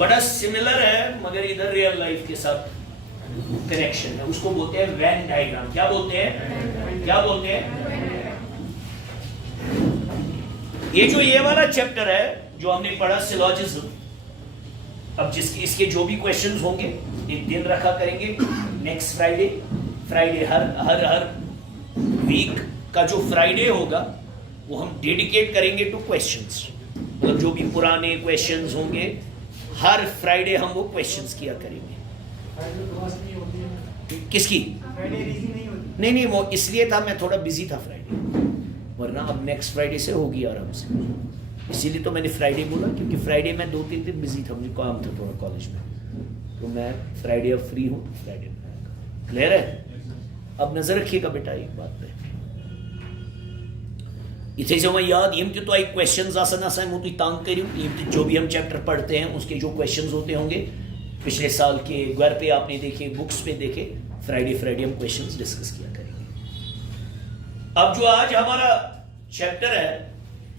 बड़ा सिमिलर है मगर इधर रियल लाइफ के साथ कनेक्शन है, उसको बोलते हैं वेन डायग्राम। क्या बोलते हैं, क्या बोलते हैं? ये वाला चैप्टर है जो हमने पढ़ा सिलॉजिज्म। अब जिसके इसके जो भी क्वेश्चंस होंगे एक दिन रखा करेंगे नेक्स्ट फ्राइडे हर वीक का जो फ्राइडे होगा वो हम डेडिकेट करेंगे टू क्वेश्चंस। मतलब जो भी पुराने क्वेश्चंस होंगे हर फ्राइडे हम वो क्वेश्चंस किया करेंगे। किसकी? नहीं वो इसलिए था, मैं थोड़ा बिजी था फ्राइडे, वरना अब नेक्स्ट फ्राइडे से होगी आराम से। इसीलिए तो मैंने फ्राइडे बोला क्योंकि फ्राइडे मैं 2-3 दिन बिजी था, मुझे काम था थोड़ा कॉलेज में, तो मैं फ्राइडे अब फ्री हूँ, फ्राइडे में आएगा। क्लियर है? अब नजर रखिएगा बेटा एक बात पे, इथे जो मैं याद यम तो आई क्वेश्चंस आसान आसान मुझे तांग करूँ। जो भी हम चैप्टर पढ़ते हैं उसके जो क्वेश्चंस होते होंगे पिछले साल के घर पे आपने देखे, बुक्स पे देखे, फ्राइडे हम क्वेश्चंस डिस्कस किया करेंगे। अब जो आज हमारा चैप्टर है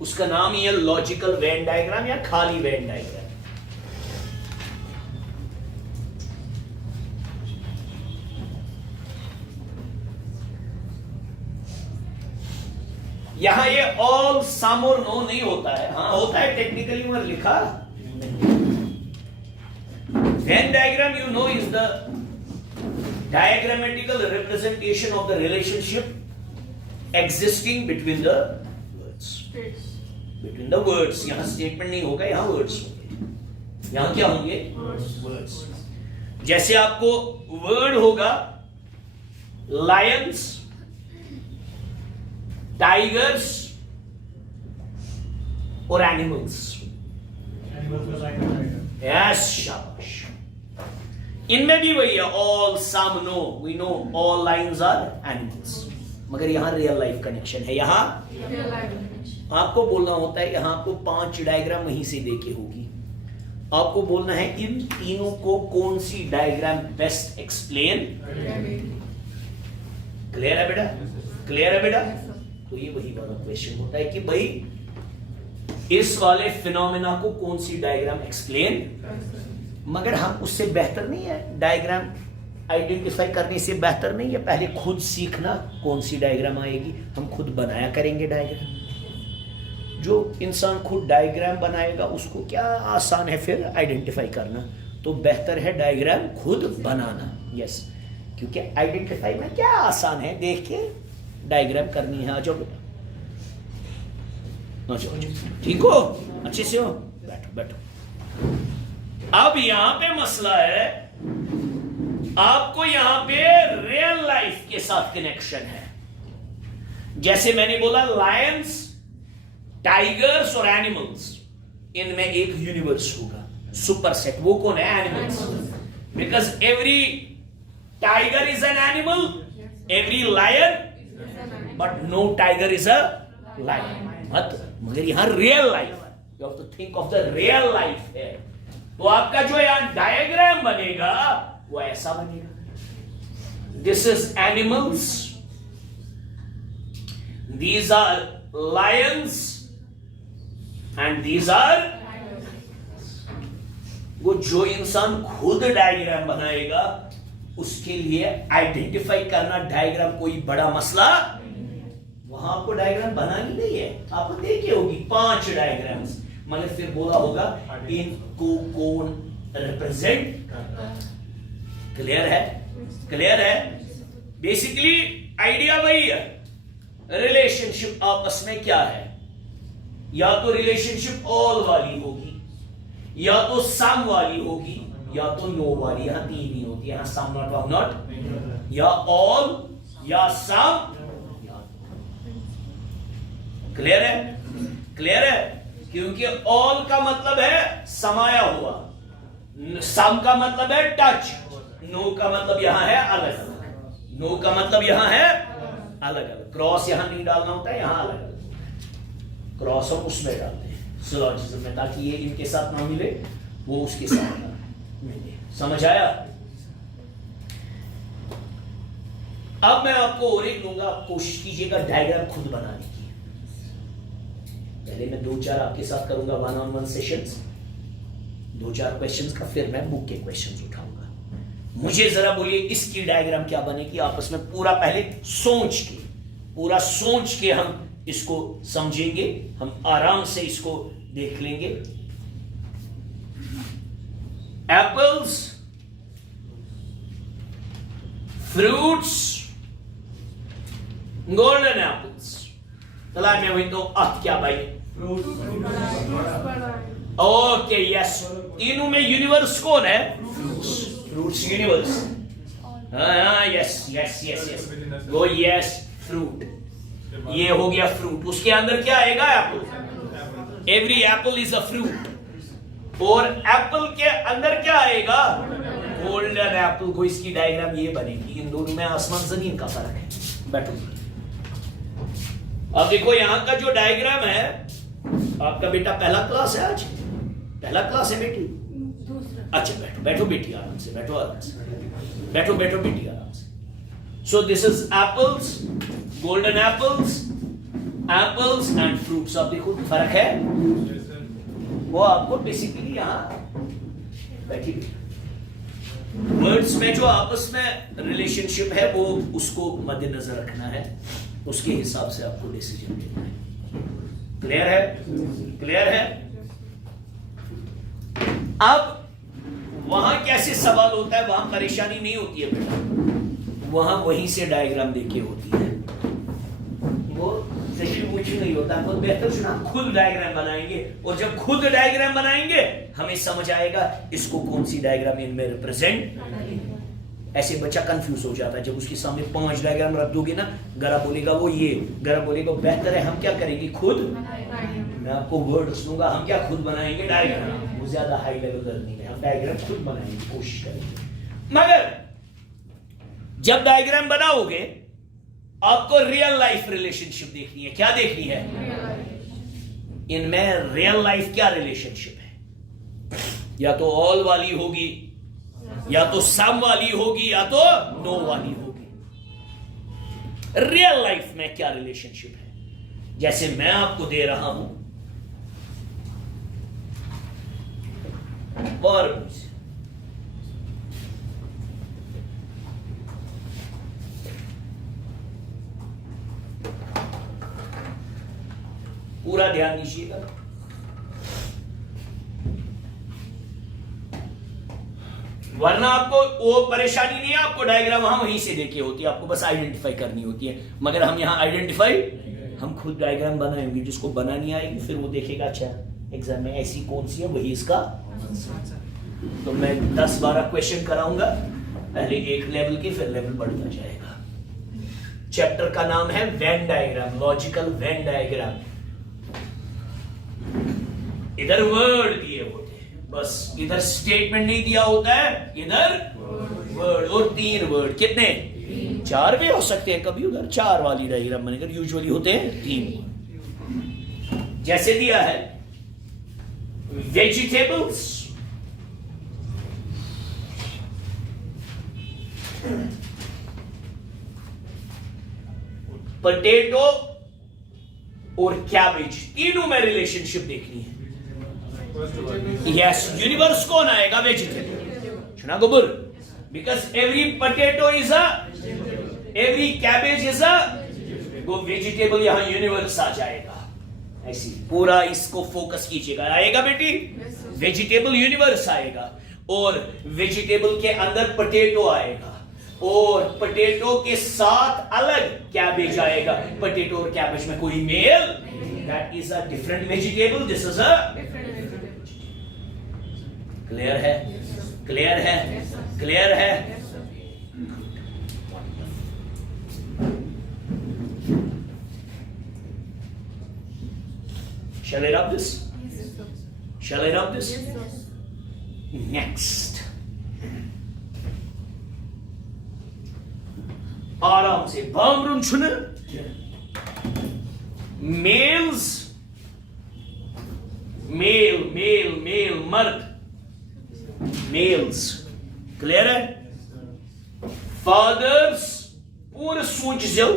उसका नाम ही है लॉजिकल वेन डायग्राम या खाली वेन डायग्राम। यहां ये ऑल सम और नो नहीं होता है, हाँ होता है टेक्निकली मगर लिखा। Venn diagram you know is the diagrammatical representation of the relationship existing between the words. Between the words. यहां स्टेटमेंट नहीं होगा, यहां वर्ड्स होंगे। यहां क्या होंगे? वर्ड्स। जैसे आपको वर्ड होगा लायंस, टाइगर्स और एनिमल्स। यस, शाबाश। इनमें भी वही है, all some no, we know all lions are animals, मगर यहां रियल लाइफ कनेक्शन है। यहां आपको बोलना होता है, यहां आपको 5 डायग्राम वहीं से देके होगी, आपको बोलना है इन तीनों को कौन C diagram best explain. Clear है बेटा? क्लियर है बेटा? तो ये वही वाला क्वेश्चन होता है कि भाई इस वाले फिनोमेना को कौन सी डायग्राम एक्सप्लेन। मगर हम उससे बेहतर नहीं है, डायग्राम आइडेंटिफाई करने से बेहतर नहीं है पहले खुद सीखना कौन सी डायग्राम आएगी, हम खुद बनाया करेंगे डायग्राम। जो इंसान खुद डायग्राम बनाएगा उसको क्या आसान है फिर आइडेंटिफाई करना, तो बेहतर है डायग्राम खुद बनाना। यस, क्योंकि आइडेंटिफाई में क्या आसान है, देख के डायग्राम करनी है। आ जाओ बेटा, आ जाओ, ठीक हो, अच्छे से हो, बैठो बैठो। अब यहां पे मसला है, आपको यहां पे रियल लाइफ के साथ कनेक्शन है। जैसे मैंने बोला लायंस, टाइगर्स और एनिमल्स, इनमें एक यूनिवर्स होगा, सुपर सेट। वो कौन है? Animals. Because every tiger is an animal, every lion, but no tiger is a lion. मगर यहां real life, you have to think of the real life है। तो आपका जो यहां डायग्राम बनेगा वो ऐसा बनेगा, this is animals, these are lions and these are. वो जो इंसान खुद डायग्राम बनाएगा उसके लिए आइडेंटिफाई करना डायग्राम कोई बड़ा मसला, वहां आपको डायग्राम बनानी नहीं है, आपको देखी होगी 5 डायग्राम्स, मगर फिर बोला होगा इनको कौन रिप्रेजेंट करता है। क्लियर है? क्लियर है? बेसिकली आइडिया वही है, रिलेशनशिप आपस में क्या है, या तो रिलेशनशिप ऑल वाली होगी, या तो सम वाली होगी, या तो नो वाली। यहां 3 ही होती है, यहां सम नॉट, या ऑल या सम। क्लियर है? क्लियर है? क्योंकि ऑल का मतलब है समाया हुआ, सम का मतलब है टच, नो का मतलब यहां है अलग अलग, नो का मतलब यहां है अलग अलग। क्रॉस यहां नहीं डालना होता है, यहां अलग अलग क्रॉस हम उसमें डालते हैं सिलॉजिज्म में, ताकि ये इनके साथ ना मिले वो उसके साथ ना मिले। समझ आया? अब मैं आपको और एक दूंगा, आप कोशिश कीजिएगा डायग्राम खुद बनाने की। पहले मैं 2-4 आपके साथ करूंगा 1-on-1 सेशंस, 2-4 क्वेश्चंस का, फिर मैं बुक के क्वेश्चंस उठाऊंगा। मुझे जरा बोलिए इसकी डायग्राम क्या बनेगी, आपस में पूरा पहले पूरा सोच के हम इसको समझेंगे, हम आराम से इसको देख लेंगे। Apples, fruits, golden apples. चला मैं वही तो क्या भाई, ओके यस, तीनों में यूनिवर्स कौन है? Fruits universe. हाँ यस यस यस यस, वो यस फ्रूट, ये हो गया फ्रूट। उसके अंदर क्या आएगा? Apple. Every Apple is a fruit. और एप्पल के अंदर क्या आएगा? Golden Apple. को इसकी डायग्राम ये बनेगी। इन दोनों में आसमान जमीन का फर्क है। बैठो, अब देखो यहां का जो डायग्राम है, आपका बेटा पहला क्लास है आज? पहला क्लास है बेटी? अच्छा बैठो बैठो बेटी, आराम से बैठो, आराम से बैठो, बैठो बेटी आराम से। So this is apples, golden apples, apples and fruits. अब देखो फर्क है, वो आपको बेसिकली यहां बैठी वर्ड्स में जो आपस में रिलेशनशिप है वो उसको मद्देनजर रखना है, उसके हिसाब से आपको डिसीजन लेना है। क्लियर है? क्लियर है? अब वहां कैसे सवाल होता है, वहां परेशानी नहीं होती है बेटा, वहां वहीं से डायग्राम देके होती है, वो मुझे नहीं होता। तो बेहतर चुना खुद डायग्राम बनाएंगे, और जब खुद डायग्राम बनाएंगे हमें समझ आएगा इसको कौन सी डायग्राम इनमें रिप्रेजेंट। ऐसे बच्चा कंफ्यूज हो जाता है जब उसके सामने 5 डायग्राम रख दोगे ना, गरा बोलेगा वो ये, गरा बोलेगा बेहतर है हम क्या करेंगे खुद, मैं आपको वर्ड्स दूंगा, हम क्या खुद बनाएंगे डायग्राम, वो ज्यादा हाई लेवल लर्निंग है, हम डायग्राम खुद बनाएंगे, कोशिश करेंगे। मगर जब डायग्राम बनाओगे आपको रियल लाइफ रिलेशनशिप देखनी है। क्या देखनी है? इनमें रियल लाइफ क्या रिलेशनशिप है, या तो ऑल वाली होगी, या तो सम वाली होगी, या तो नो वाली होगी। रियल लाइफ में क्या रिलेशनशिप है, जैसे मैं आपको दे रहा हूं वर्ब्स, पूरा ध्यान दीजिएगा। वरना आपको वो परेशानी नहीं है, आपको डायग्राम वहां वहीं से देखी होती है, आपको बस आइडेंटिफाई करनी होती है। मगर हम यहां आइडेंटिफाई, हम खुद डायग्राम बनाएंगे, जिसको बनानी आएगी फिर वो देखेगा अच्छा एग्जाम में ऐसी कौन सी है, वही इसका। तो मैं 10-12 क्वेश्चन कराऊंगा, पहले एक लेवल के, फिर लेवल बढ़ता जाएगा। चैप्टर का नाम है Venn diagram, logical Venn diagram. इधर वर्ड दिए होते हैं, बस इधर स्टेटमेंट नहीं दिया होता है, इधर वर्ड, और 3 वर्ड, कितने? 4 भी हो सकते हैं, कभी उधर 4 वाली डायग्राम बनेगा, यूजुअली होते हैं 3। जैसे दिया है वेजिटेबल्स, पोटैटो और कैबेज, तीनों में रिलेशनशिप देखनी है। यस, यूनिवर्स कौन आएगा? वेजिटेबल। सुना गुबर? Because every potato is a, every cabbage is a, वो वेजिटेबल यहां यूनिवर्स आ जाएगा। ऐसी पूरा इसको फोकस कीजिएगा, आएगा बेटी? वेजिटेबल यूनिवर्स आएगा, और वेजिटेबल के अंदर पोटैटो आएगा, और पोटैटो के साथ अलग कैबेज आएगा। पोटैटो और कैबेज में कोई मेल, that is a different vegetable, this is a. Clear है? क्लियर है? क्लियर है? Shall I rub this? Shall I rub this? Next. आराम से बामरुन सुने। मेल्स, मेल मेल मेल मर्द, मेल्स। क्लियर है? फादर्स, पूरे सोच जाओ।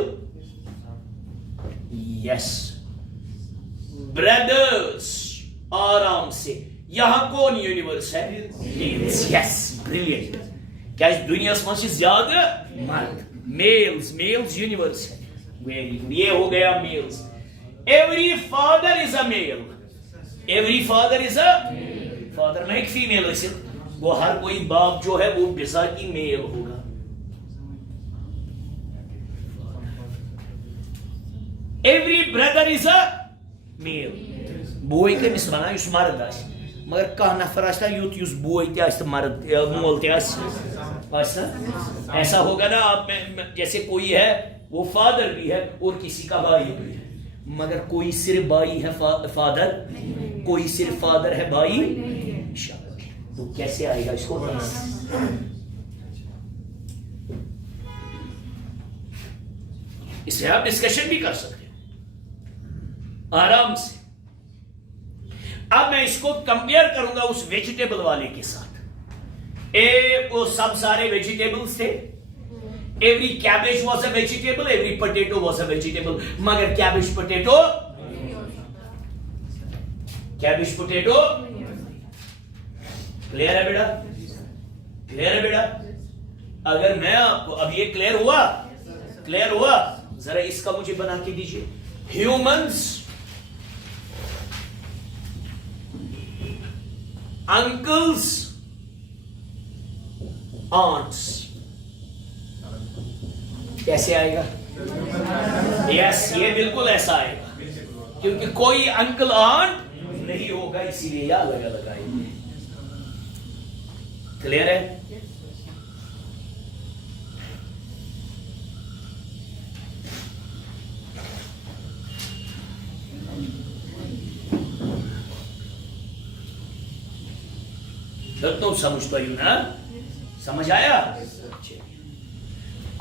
यस। ब्रदर्स, आराम से। यहां कौन यूनिवर्स है? मेल्स. Yes, brilliant. क्या इस दुनिया में ज्यादा मर्द? मेल्स यूनिवर्स है. वेरी गुड, ये हो गया males. Every father is a male. Every father is a father. मैं एक फीमेल है, वो हर कोई बाप जो है वो बिजाती मेल होगा. Every brother is a male. बोय कमिस वनान युस मर्द आस, मगर कह नफर आसा युत युस बोय ते आस मर्द मोल ते आस ना. ऐसा होगा ना आप में, जैसे कोई है वो फादर भी है और किसी का भाई भी है, मगर कोई सिर्फ भाई है फादर, कोई सिर्फ फादर है भाई. तो कैसे आएगा इसको? इसे आप डिस्कशन भी कर सकते हो आराम से. अब मैं इसको कंपेयर करूंगा उस वेजिटेबल वाले के साथ. वो सब सारे वेजिटेबल्स थे. Every cabbage was a vegetable, every potato was a vegetable, मगर कैबेज पोटैटो क्लियर है बेटा? क्लियर है बेटा? अगर मैं आपको अब ये क्लियर हुआ, जरा इसका मुझे बना के दीजिए. Humans, uncles, aunts. कैसे आएगा? यस, ये बिल्कुल ऐसा आएगा, क्योंकि कोई अंकल आंट नहीं होगा, इसीलिए यह अलग अलग आएंगे. क्लियर है? तो समझ पाई ना? समझ आया?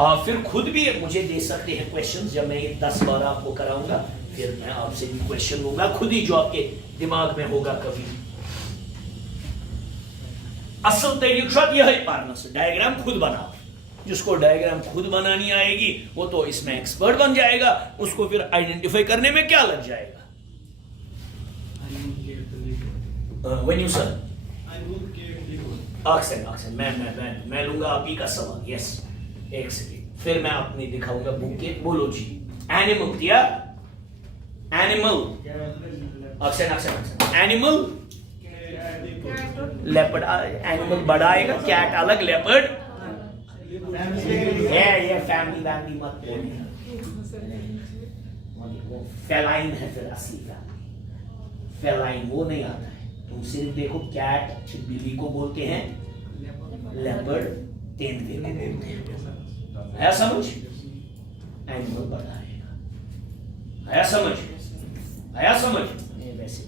आप फिर खुद भी मुझे दे सकते हैं क्वेश्चंस. जब मैं ये 10 बार आपको कराऊंगा, फिर मैं आपसे भी क्वेश्चन लूंगा खुद ही, जो आपके दिमाग में होगा कभी. असल तरीका यह है पारना से डायग्राम खुद बनाओ. जिसको डायग्राम खुद बनानी आएगी वो तो इसमें एक्सपर्ट बन जाएगा. उसको फिर आइडेंटिफाई करने में क्या लग जाएगा? व्हेन यू सर ऑक्सन मैं लूंगा आप ही का सवाल. यस, एक सेकेंड, फिर मैं अपनी दिखाऊंगा बुक के. बोलो जी. एनिमल दिया, animal. Oxen animal, leopard. Animal बड़ा आएगा, कैट अलग, लेपर्ड ये फैमिली मत बोलिए. फेलाइन है फिर असली फैमिली. फेलाइन वो नहीं आता है. तुम सिर्फ देखो, कैट बिल्ली को बोलते हैं, लेपर्ड तेंदुए को बोलते हैं. आया समझ? एनिमल बड़ा आएगा. आया समझ? वैसे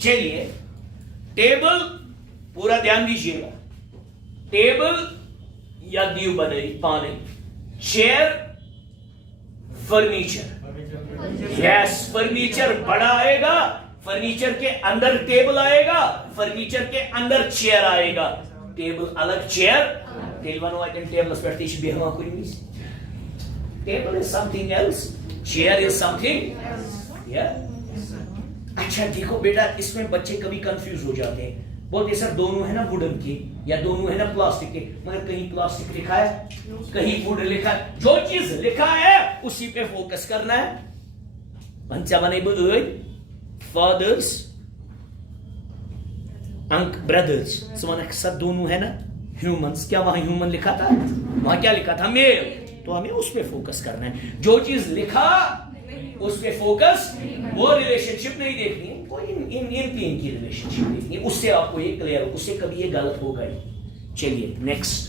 चलिए, टेबल पूरा ध्यान दीजिएगा. टेबल या दीव बने पाने. Chair, furniture. यस, फर्नीचर बड़ा आएगा, फर्नीचर के अंदर टेबल आएगा, फर्नीचर के अंदर चेयर आएगा. टेबल अलग, chair. Table is something else, chair is something. अच्छा देखो बेटा, इसमें बच्चे कभी कंफ्यूज हो जाते हैं. बोलते सर दोनों है ना वुडन के या दोनों है ना प्लास्टिक के, मगर कहीं प्लास्टिक लिखा है, कहीं वुड लिखा है. जो चीज लिखा है उसी पे फोकस करना है. फादर्स, ब्रदर्स, सब दोनों है ना. ह्यूमंस, क्या वहां ह्यूमन लिखा था? वहां क्या लिखा था? मेल. तो हमें उस पे फोकस करना है. जो चीज लिखा उस पे फोकस. वो रिलेशनशिप नहीं देखनी है, वो इन तीन की रिलेशनशिप देखनी है. उससे आपको ये क्लियर हो, उससे कभी ये गलत होगा ही. चलिए नेक्स्ट,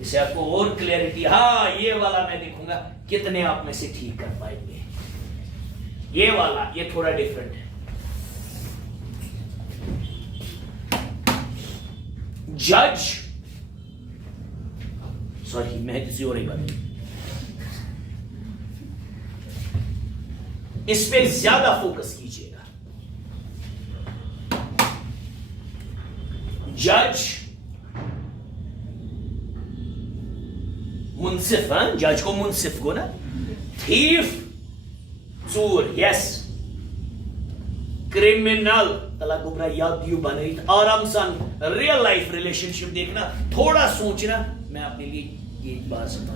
इससे आपको और क्लियरिटी. हाँ, ये वाला मैं देखूंगा कितने आप में से ठीक कर पाएंगे. ये वाला, ये थोड़ा डिफरेंट है. जज, सॉरी मैं किसी और ही बात, इस पे ज्यादा फोकस कीजिएगा. जज, मुंसिफ. जज को मुंसिफ को ना. थीफ, चोर. यस. क्रिमिनल तला गुबरा याद दियो बने आराम सान रियल लाइफ रिलेशनशिप देखना, थोड़ा सोचना। मैं अपने लिए एक बात सुना,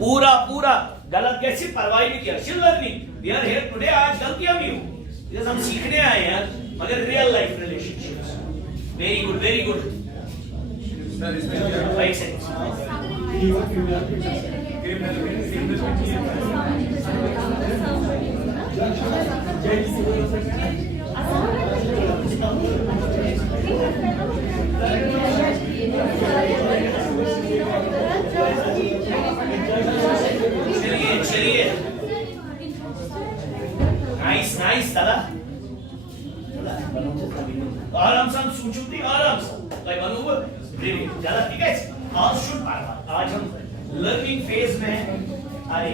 पूरा पूरा गलत कैसे परवाह नहीं किया। Still learning, we are here today. आज गलतियां भी हो, बिकॉज़ हम सीखने आए हैं, मगर real life relationships. Very good, very good. भाई से चलिए नाइस नाइस दादा, आराम से सोचूती, आराम से लाइक मनोवर ब्रीदिंग दादा, ठीक है। आज शुड पार, आज हम लर्निंग फेज में हैं। अरे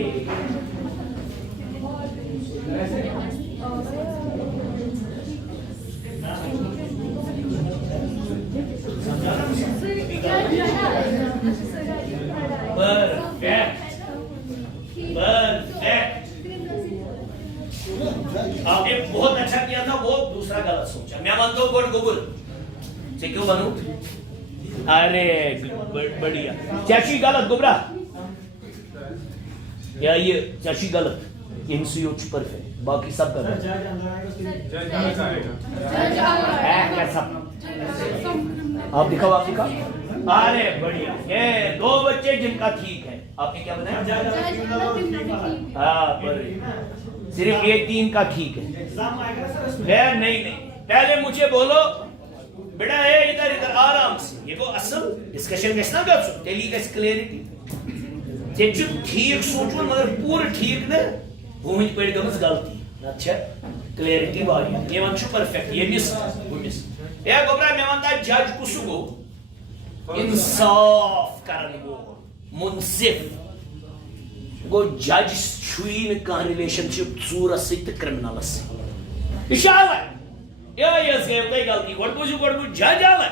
आपने बहुत अच्छा किया था, वो दूसरा गलत सोचा। मैं मानता हूँ गुड गुगल से क्यों बनू। अरे बढ़िया। चाची गलत गुबरा या ये चाची गलत, इन स्विच परफेक्ट, बाकी सब गलत। आप दिखाओ, आप दिखाओ। अरे बढ़िया। ये दो बच्चे जिनका ठीक है, आपने क्या बनाया? हाँ सिर्फ एक तीन का ठीक है। नहीं नहीं, पहले मुझे बोलो बेटा, है इधर इधर आराम से। ये तो असल डिस्कशन में ना कर सकते, टेली का क्लैरिटी जे जो ठीक सोचो मगर पूरा ठीक न वो ही पड़ गमस गलती। अच्छा क्लैरिटी वाली ये वन छु परफेक्ट, ये मिस वो मिस। या गोबरा मैं मानता जज कुसु गो इंसाफ करन गो, मुंसिफ गो जज छुइन का रिलेशनशिप चूर सित क्रिमिनल से इंशाल्लाह। या यस गए गलती गोड़ जज आला,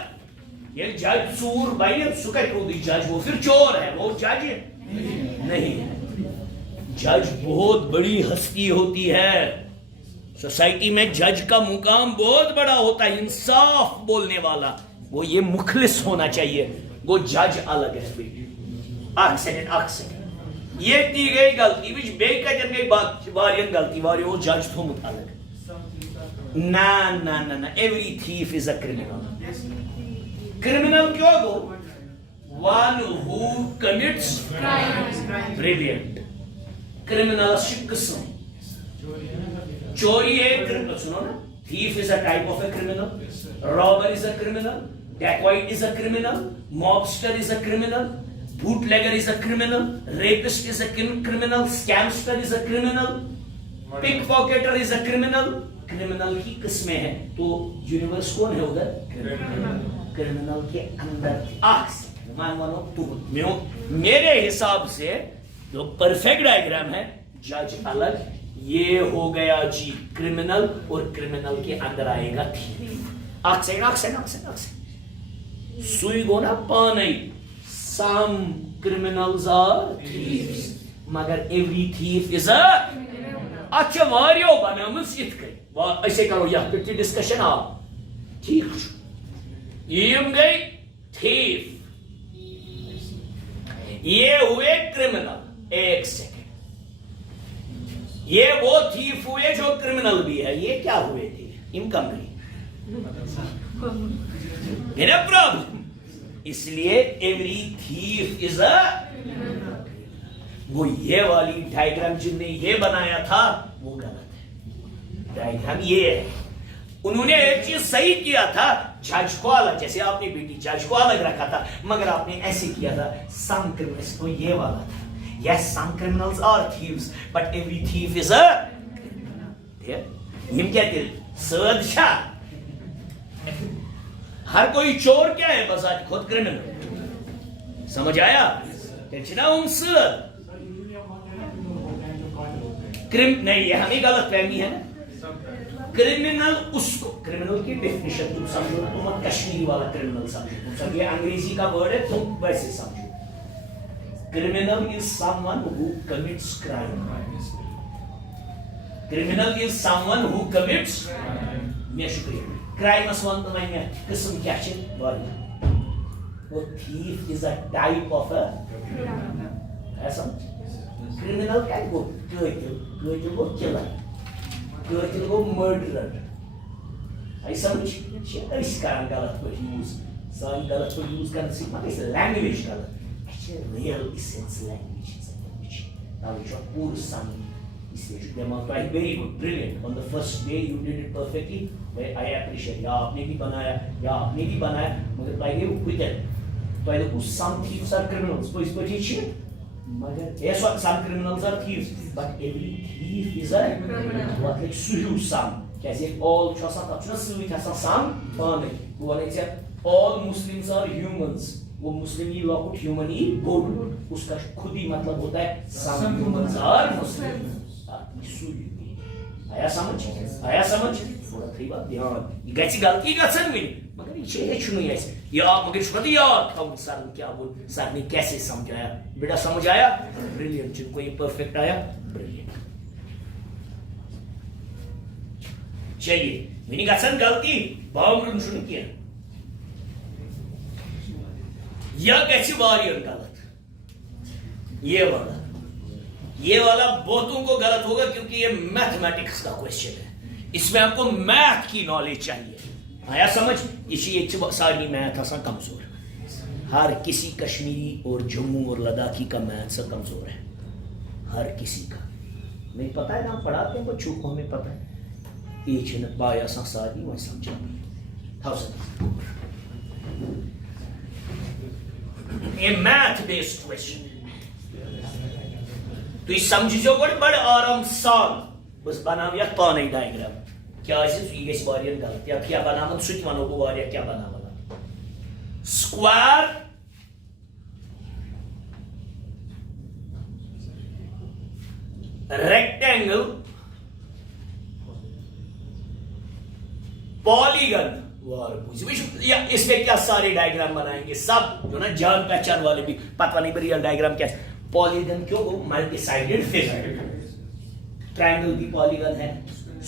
ये जज चूर भाई सुका दी जज, वो फिर चोर है, वो जज नहीं। जज बहुत बड़ी हस्ती होती है सोसाइटी में, जज का मुकाम बहुत बड़ा होता है, इंसाफ बोलने वाला, वो ये मुखलिस होना चाहिए। वो जज अलग है। सेकंड ये दी गई गलती विच बेका जन गई बात वारियन गलती वारी वो जज थो मुतालक ना ना ना ना, every thief is a criminal. Criminal क्यों दो? One who commits crime. Brilliant. Criminal किस्म चोरी है, सुनो ना, thief is a type of a criminal, robber is a criminal, dacoit is a criminal, mobster is a criminal, bootlegger is a criminal, rapist is a criminal, scamster is a criminal, pickpocketer is a criminal. Criminal की किस्में हैं, तो universe कौन है उधर? Criminal के अंदर मानो तुम मेरे हिसाब से जो परफेक्ट डायग्राम है, जज अलग, ये हो गया जी क्रिमिनल, और क्रिमिनल के अंदर आएगा थीफ। अक्सर सुई गोना पानी, सम क्रिमिनल्स आर थीव्स, मगर एवरी थीफ इज अ अच्छा वारियो बनामस इत कई ऐसे करो या पे डिस्कशन आ ठीक यम गई थीफ, ये हुए क्रिमिनल। एक सेकेंड, ये वो थीफ हुए जो क्रिमिनल भी है, ये क्या हुए थे? Incomplete problem. इसलिए एवरी थीफ इज अ, वो ये वाली डायग्राम जिनने ये बनाया था वो गलत है। डायग्राम ये है, उन्होंने एक चीज सही किया था, जज को अलग, जैसे आपने बेटी जज को अलग रखा था, मगर आपने ऐसे किया था सम क्रिमिनल्स को ये वाला था। Yes, some criminals are thieves, but every thief is a criminal. क्या दिल सदशा, हर कोई चोर क्या है? बस आज खुद क्रिमिनल। समझ आया? नहीं, ये हमें गलत फहमी है ना। क्रिमिनल उसको, क्रिमिनल की डेफिनेशन तुम समझो, तुम कश्मीरी वाला क्रिमिनल समझो, तुम ये अंग्रेजी का वर्ड है, तुम वैसे समझो। Criminal is someone who commits crime. Criminal is someone who commits crime. Qism kya chhe? Thief is a type of a criminal. Can go killer, go murderer. I समझ इसका गलत पर use सान गलत पर use करने से मतलब इस language गलत अच्छे real essence language now you should pour some इसलिए demonstrate very good, brilliant. On the first day you did it perfectly. I appreciate. या आपने भी बनाया मगर by the way by the way some thieves are criminals. तो इस पर ठीक मगर yes some criminals are thieves but every thief is a criminal. What like suhu some कैसे all chosa tapchuna suhu कैसा some पाने वो नहीं है all Muslims are humans. वो मुस्लिम ही लॉकउट ह्यूमन ही गुड उसका खुद ही मतलब होता है some humans are Muslims. आया समझ थोड़ा थी बात ध्यान गैसी गलती गसन में मगर ये हेचुनु ऐसे या मगर शुद्ध याद हम सर क्या बोल सर ने कैसे समझाया बेटा समझ आया ब्रिलियंट जिनको ये परफेक्ट आया ब्रिलियंट चलिए मैंने गसन गलती बावरुन शुरू किया या कैसी वारियर गलत ये वाला बहुतों को गलत होगा क्योंकि ये मैथमेटिक्स का क्वेश्चन है इसमें आपको मैथ की नॉलेज चाहिए आया समझ इसी सारी मैथ ऐसा कमजोर हर किसी कश्मीरी और जम्मू और लद्दाखी का मैथ से कमजोर है हर किसी का नहीं पता है ना पढ़ाते हैं बच्चों को हमें पता है ये न पाया सा सारी वही समझा a math based question तो ये समझो बड़ आराम सान बस बनाव या पानी डायग्राम क्या ये गई वारियन गलत या क्या बनावन सुत वनो बो वारिया क्या बनावन स्क्वायर रेक्टेंगल पॉलीगन या इसमें क्या सारे डायग्राम बनाएंगे सब जो ना जान पहचान वाले भी पता नहीं रियल डायग्राम क्या पॉलीगन क्यों मल्टी साइडेड फिगर ट्रायंगल भी पॉलीगन है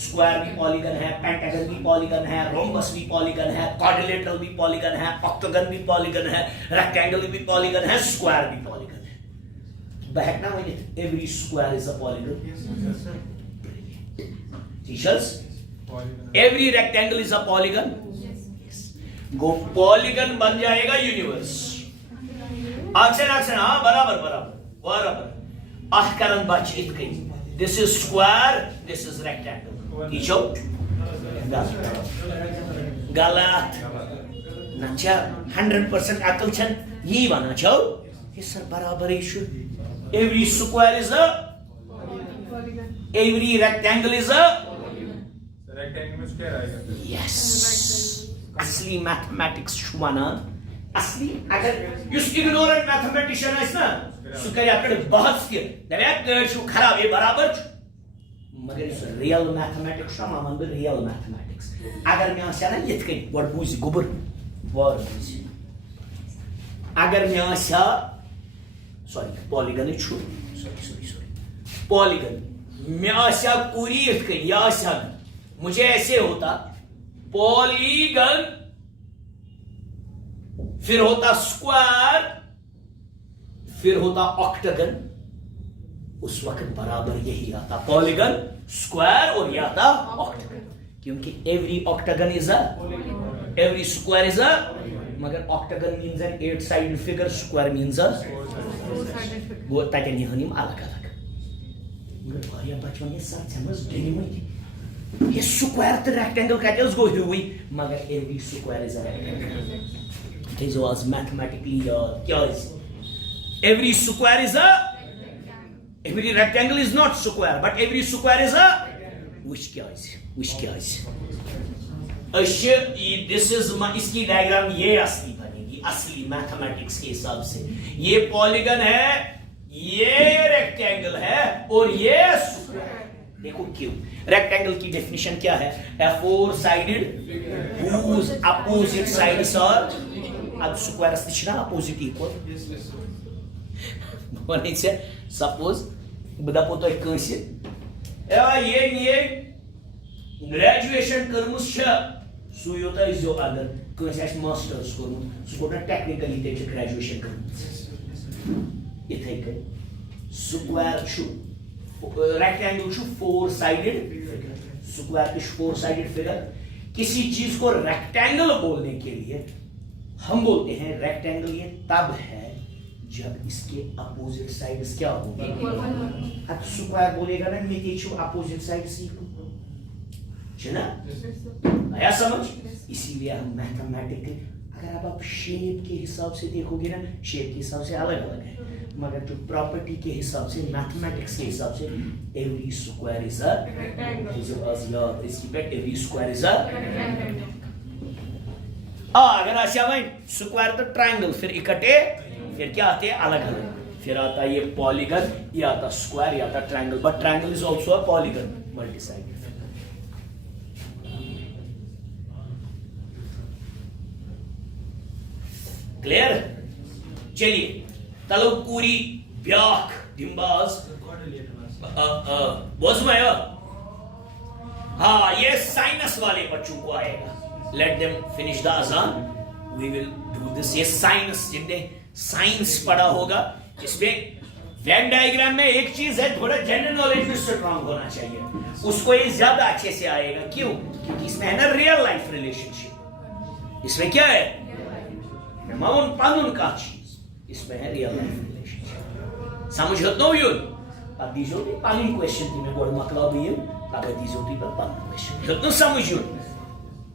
स्क्वायर भी पॉलीगन है पेंटागन भी पॉलीगन है रोम्बस भी पॉलीगन है क्वाड्रिलेटरल भी पॉलीगन है ऑक्टागन भी पॉलीगन है रेक्टेंगल भी पॉलीगन है स्क्वायर भी पॉलीगन है बहकना में every square is a polygon teachers every rectangle is a polygon go polygon बन जाएगा यूनिवर्स अक्सर हाँ बराबर अहकरन बच इत कहीं this is square this is rectangle टीचो गलत नचा 100% अकल छन ये वना छो ये सर बराबर issue every square is a every rectangle is a rectangle में स्क्वायर आएगा यस असली मैथमेटिक्स शुमाना असली अगर युस इग्नोरेंट मैथमेटिशियन है ना सु करे अपने बहस के दबे छु खराब ये बराबर मगर इस रियल मैथमेटिक्स का मामन बे रियल मैथमेटिक्स अगर मैं आशा ना यत कई वर्ड बुझ गुबर वर्ड बुझ अगर मैं आशा सॉरी पॉलीगन छु सॉरी पॉलीगन मैं आशा पूरी यत कई या आशा मुझे ऐसे होता पॉलीगन फिर होता स्क्वायर फिर होता ऑक्टागन उस वक्त बराबर यही आता पॉलीगन स्क्वायर और ये आता ऑक्टागन क्योंकि every octagon is a every square is a मगर octagon means an 8 sided figure square means a 4 sided figure वो तकन यहनिम अलग अलग मगर वारिया बचवन ये सब समझ देनी ये स्क्वायर तो रेक्टेंगल का जल्स गो हुई मगर every square is a rectangle this was mathematically क्या is every square is a every rectangle is not square but every square is a which क्या is this is इसकी डायग्राम ये असली बनेगी असली मैथमेटिक्स के हिसाब से ये पॉलीगन है ये रेक्टेंगल है और ये स्क्वायर देखो क्यों रेक्टेंगल की डेफिनेशन क्या है a four sided whose opposite sides are अब स्क्वायर अस्तिशना अपोजिट इक्वल वन इसे सपोज बदा पोतो एक कैसे ये ग्रेजुएशन कर्मुस सु योता जो अगर कस मास्टर्स कर्मुत सु गोना टेक्निकली ते ग्रेजुएशन कर्मुत इथे कन स्क्वायर रेक्टेंगल छु फोर साइडेड फिगर स्क्वायर के फोर साइडेड फिगर किसी चीज को रेक्टेंगल बोलने के लिए हम बोलते हैं रेक्टेंगल ये तब है जब इसके अपोजिट साइड्स क्या होंगे अब स्क्वायर बोलेगा ना मैं के छु अपोजिट साइड्स इक्वल चला आया समझ इसीलिए हम मैथमेटिकली अगर आप शेप के हिसाब से देखोगे ना शेप के हिसाब से अलग अलग है मगर जो प्रॉपर्टी के हिसाब से मैथमेटिक्स के हिसाब से every square is a rectangle इसकी पे एवरी स्क्वायर इज अ अगर ऐसा भाई स्क्वायर तो ट्रायंगल फिर इकट्ठे फिर क्या आते हैं अलग अलग फिर आता है ये पॉलीगन ये आता स्क्वायर ये आता triangle but triangle is also a polygon multi sided clear चलिए तलवकूरी ब्याख डिम्बाज बोझमया हाँ ये साइनस वाले बच्चों को आएगा लेट देम फिनिश द अजान वी विल डू दिस ये साइनस जिनने साइंस पढ़ा होगा इसमें वेन डायग्राम में एक चीज है थोड़ा जनरल नॉलेज भी स्ट्रांग होना चाहिए उसको ये ज्यादा अच्छे से आएगा क्यों क्योंकि इसमें है ना रियल लाइफ रिलेशनशिप इसमें क्या है माउन पानुन का चीज इसमें है रियल लाइफ रिलेशनशिप समझ नो यू अब दीजो भी पानुन क्वेश्चन ती में गोड़ मकला भी तब दीजो भी पर पानुन क्वेश्चन तो समझ यू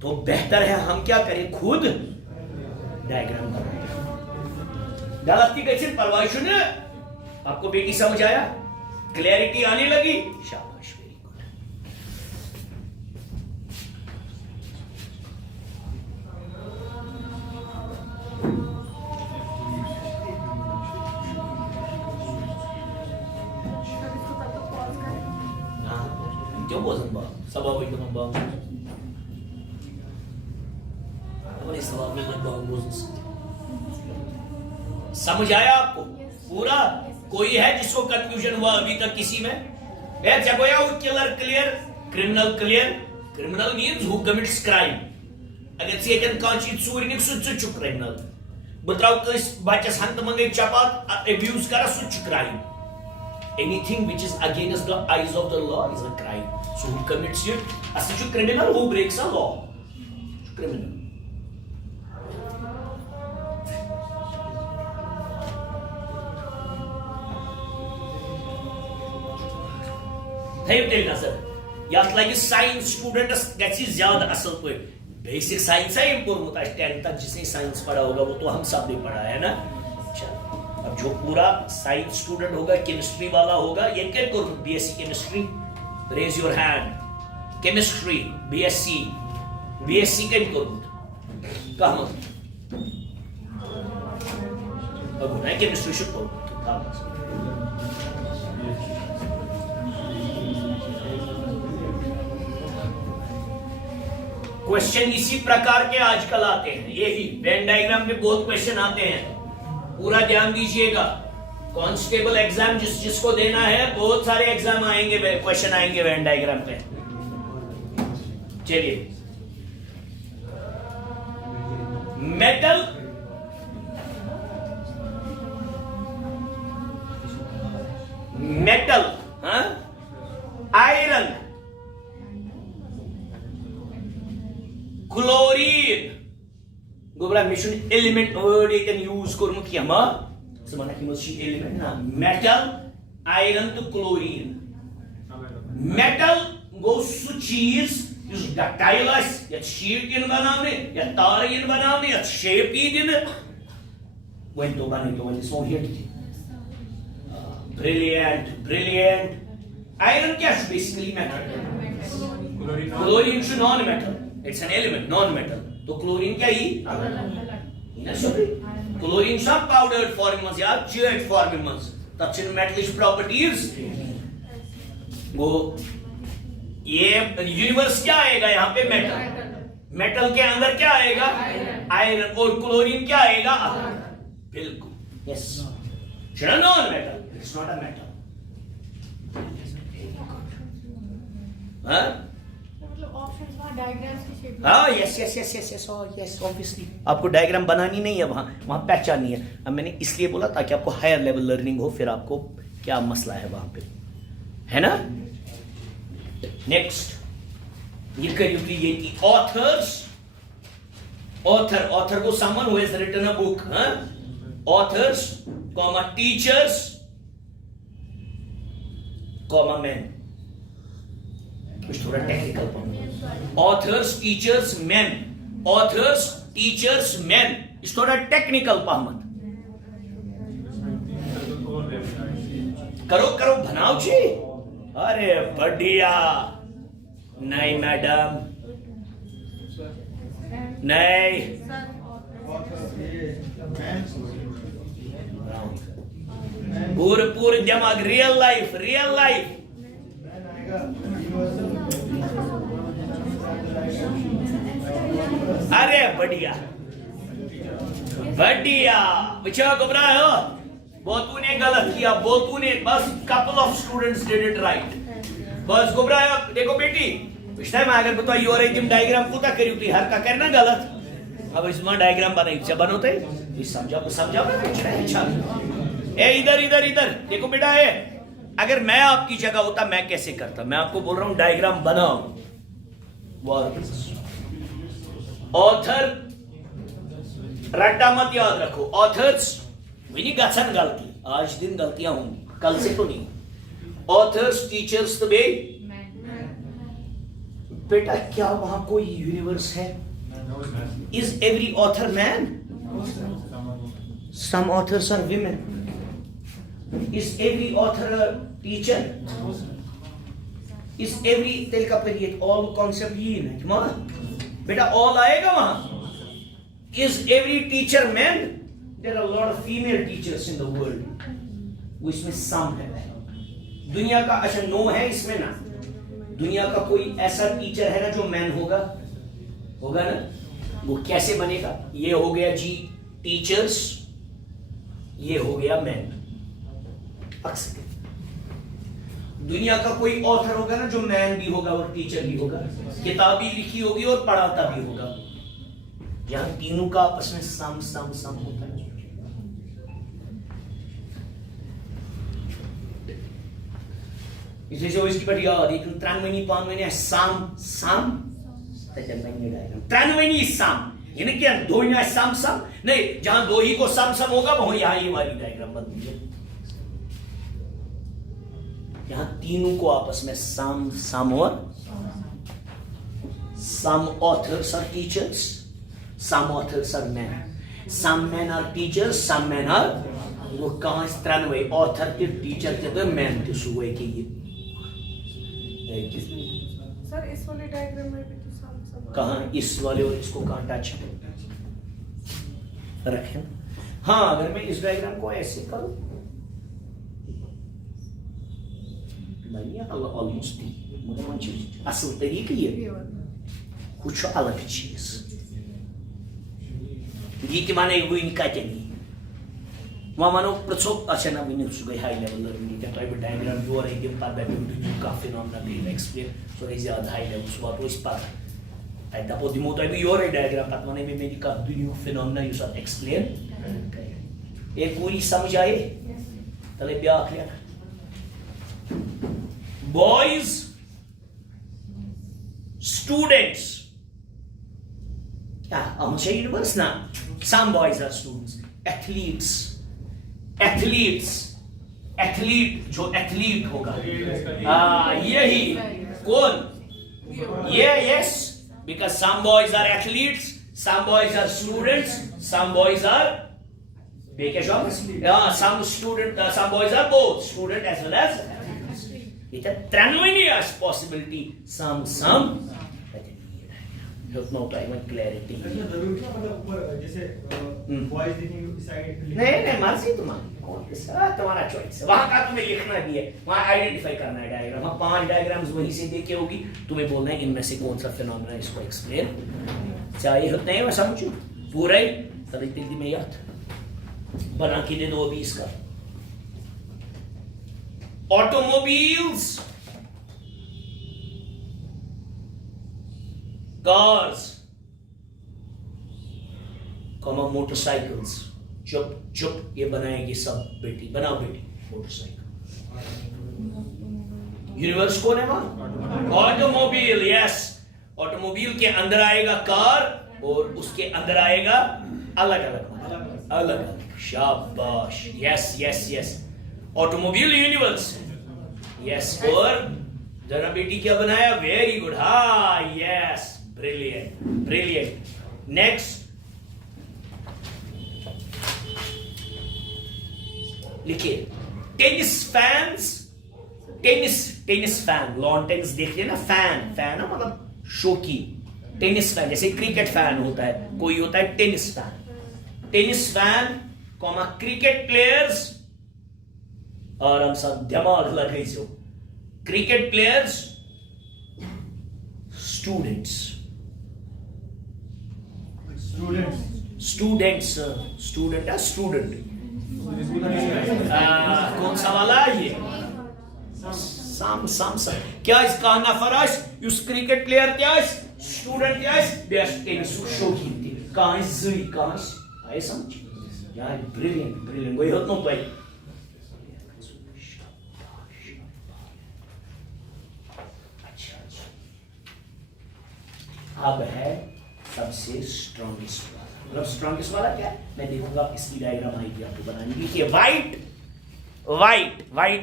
तो बेहतर है हम क्या करें खुद डायग्राम बनाएं गलती कैसे परवाह शुरू आपको बेटी समझ आया क्लैरिटी आने लगी शाबाश वेरी गुड क्यों बोझन बा सबब एकदम बा अपने सवाल में मत बोझन समझ आया आपको पूरा कोई है जिसको कंफ्यूजन हुआ अभी तक किसी में killer clear criminal means who commits crime अगर सेकंड कांची चूर सु क्रिमिनल बत्राव कस बच्चस हंत मंगे चपात अब्यूज कर सु crime anything which is against the eyes of the law is a crime so who commits it असु criminal who breaks a law criminal नजर यात लगे साइंस स्टूडेंट्स गछि ज्यादा असल पे बेसिक साइंस है इम्पोर्ट 10 तक जिसने साइंस पढ़ा होगा वो तो हम सब ने पढ़ा है ना चलो अब जो पूरा साइंस स्टूडेंट होगा केमिस्ट्री वाला होगा ये क्या करो BSc chemistry raise your hand chemistry BSc क्या करो कहां अब मैं केमिस्ट्री शुरू करो क्वेश्चन इसी प्रकार के आजकल आते हैं यही वेन डायग्राम पे बहुत क्वेश्चन आते हैं पूरा ध्यान दीजिएगा कांस्टेबल एग्जाम जिसको देना है बहुत सारे एग्जाम आएंगे क्वेश्चन आएंगे वेन डायग्राम पे चलिए मेटल आयरन क्लोरीन गोबरा मिशन एलिमेंट वर्ड एक यूज करमुत यमा समना कि मशी एलिमेंट ना मेटल आयरन तो क्लोरीन मेटल गो सु चीज इस डक्टाइल या शीट इन बनाने या तार इन बनाने या shape in when to bani to when so here brilliant iron क्या basically metal chlorine is non metal it's an element non metal तो chlorine क्या ही chlorine some powdered form या jet form तब चिन metallic properties वो ये universe क्या आएगा यहाँ पे मेटल के अंदर क्या आएगा आयरन और क्लोरीन क्या आएगा बिल्कुल yes non metal it's not a metal हाँ मतलब ऑप्शंस वहाँ डायग्राम्स की शेप में। हाँ yes yes yes yes yes yes obviously आपको डायग्राम बनानी नहीं है, वहाँ वहाँ पहचाननी है। अब मैंने इसलिए बोला ताकि आपको हायर लेवल लर्निंग हो, फिर आपको क्या मसला है वहाँ पे, है ना। नेक्स्ट ये करिए ये थी ऑथर्स। ऑथर को someone who has written a book, authors comma teachers comma man, कुछ थोड़ा technical. Authors teachers man, authors teachers man, इस थोड़ा टेक्निकल पामत करो करो बनाओ जी। अरे बढ़िया, नहीं मैडम नहीं, पूरे दिमाग, रियल लाइफ रियल लाइफ। अरे बढ़िया बढ़िया, बच्चा घबरा हो, बोतू ने गलत किया, बोतू ने, बस couple of students did it right, बस घबराया। देखो बेटी इस टाइम अगर बताओ और एकदम डायग्राम पूरा करी थी हर का करना गलत, अब इसमें डायग्राम बनाई से बनोते ये समझा समझा अच्छा। ए इधर इधर इधर देखो बेटा, है अगर मैं आपकी जगह होता मैं कैसे करता, मैं आपको बोल रहा हूं डायग्राम बनाओ। ऑथर रट्टा मत याद रखो, ऑथर्स विनी गसन गलती, आज दिन गलतियां होंगी, कल से तो नहीं। ऑथर्स टीचर्स तो बे बेटा क्या वहां कोई यूनिवर्स है? Is every author man? Some authors are women. Is every author a teacher? Is every तेल का पीरियड ऑल कॉन्सेप्ट ही है बेटा, ऑल आएगा वहां। Is every teacher man? There are lot of female teachers in the world, वो इसमें सम है। दुनिया का अच्छा नो है इसमें ना, दुनिया का कोई ऐसा टीचर है ना जो मैन होगा, होगा ना, वो कैसे बनेगा? ये हो गया जी टीचर्स, ये हो गया मैन। दुनिया का कोई ऑथर होगा ना जो मैन भी होगा और टीचर भी होगा, किताब भी लिखी होगी और पढ़ाता भी होगा। यहां तीनों का आपस में सम सम सम होता है। इसलिए जो इसकी बड़ी याद एक 93 5 सम सम त्रैनवनी सम, यानी क्या दो ही सम सम नहीं, जहां दो ही को सम सम होगा वहां यहां ये वाली डायग्राम बनती है। यहां तीनों को आपस में सम सम और some authors are teachers, some authors are man, some man are teachers, some man are, वो कहां 93 ऑथर के टीचर के मैन के सुवे के ये सर इस वाले डायग्राम में भी तो सम कहां, इस वाले और इसको कहां टच रखें। हाँ अगर मैं इस डायग्राम को ऐसे करूं, ऑलमोस्ट असल तरीके ये कुछ अलग चीज ये माने वो कतनी वह मानो प्रचो अच्छा ना वन सह गई हाई लेवल लर्निंग तुम डायग्राम योर दिम पे कह फिनोमिना गई एक्सप्लेन सो गई ज्यादा हाई लेवल सह वातो पे तब दपो दिमो तुम योर डायग्राम पे वन मे कह दुनिया फिनोमिना एक्सप्लेन एक पूरी समझ आए तले ब्या लिख boys students, I'm saying universe now. Some boys are students, athletes, athlete जो athlete होगा, यही कौन, yes, because some boys are athletes, some boys are students, some boys are some boys are both student as well as it's a tremendous possibility. Some not even clarity. नहीं मर्जी तुम्हारी, तुम्हारा choice, वहां का तुम्हें लिखना भी है, वहां आइडेंटिफाई करना है डायग्राम, वहां 5 डायग्राम्स वहीं से देखे होगी, तुम्हें बोलना है इनमें से कौन सा फिनोमेना इसको एक्सप्लेन चाहिए होता है। मैं समझू पूरा ही तरीके में याद बना के दे दो अभी इसका। automobiles cars, comma motorcycles. चुप चुप, ये बनाएगी सब। बेटी बनाओ बेटी मोटरसाइकिल। यूनिवर्स कौन है वहां? ऑटोमोबाइल। यस, ऑटोमोबाइल के अंदर आएगा कार और उसके अंदर आएगा अलग अलग अलग। शाबाश, yes yes yes, automobile universe. Yes, और जरा बेटी क्या बनाया? Very good. हाँ, यस, ब्रिलियंट ब्रिलियंट। नेक्स्ट लिखिए tennis fans. Tennis fan, lawn tennis देखते हैं ना, फैन है मतलब शौकी। टेनिस फैन जैसे क्रिकेट फैन होता है, कोई होता है tennis fan. Tennis fan comma cricket players, आराम से दिमाग लगाई जो। Cricket players, students. स्टूडेंट कौन सा वाला ये? सम क्या इसका नफराश युस क्रिकेट प्लेयर क्या स्टूडेंट क्या बेस्ट टेनिस शौकीन थी कहां जुई कहां आए समझ यार। ब्रिलियंट वही होत नो भाई। अब है सबसे स्ट्रॉन्गेस्ट वाला। मतलब स्ट्रॉन्गेस्ट वाला क्या है मैं देखूंगा इसकी डायग्राम आएगी आपको बनानी। देखिए वाइट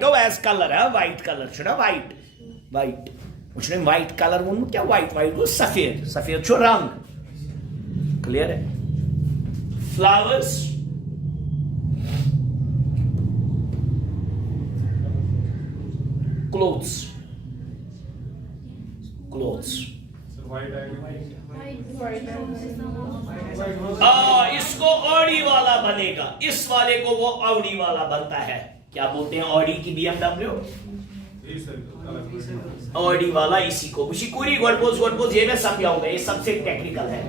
हो एज कलर है, वाइट कलर छुड़ा वाइट मुझे वाइट कलर वो क्या वाइट वो सफेद छो रंग। क्लियर है? Flowers, clothes. इसको ऑडी वाला बनेगा, इस वाले को वो ऑडी वाला बनता है। क्या बोलते हैं ऑडी की? BMW। ऑडी वाला इसी को पूरी वर्डपोज ये मैं समझाऊंगा, ये सबसे टेक्निकल है।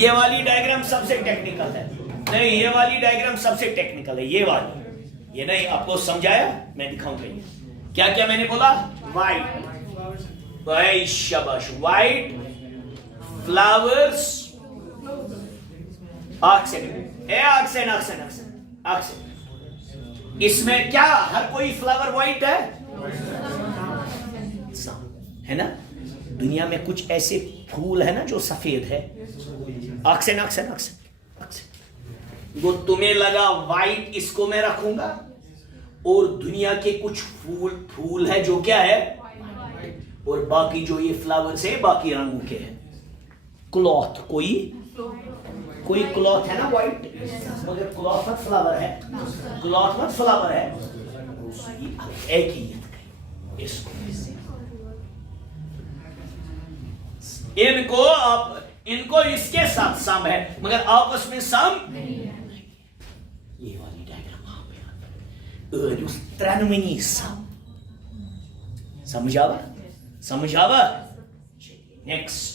ये वाली डायग्राम सबसे टेक्निकल है। नहीं, ये वाली डायग्राम सबसे टेक्निकल है। ये वाली, ये नहीं आपको समझाया, मैं दिखाऊंगा ये क्या क्या मैंने बोला। वाइट, भाई शाबाश, वाइट फ्लावर्स, इसमें क्या हर कोई फ्लावर व्हाइट है ना? दुनिया में कुछ ऐसे फूल है ना जो सफेद है। अक्सन वो तुम्हें लगा व्हाइट, इसको मैं रखूंगा। और दुनिया के कुछ फूल है जो क्या है, और बाकी जो ये फ्लावर्स है बाकी रंगों के हैं। क्लॉथ, कोई क्लॉथ है ना व्हाइट, मगर क्लॉथ मत फ्लावर है, एक ही इसको इनको इसके साथ सम है मगर आपस में सम। ये वाली डायग्राम त्रेनवनी सम समझावा। Next,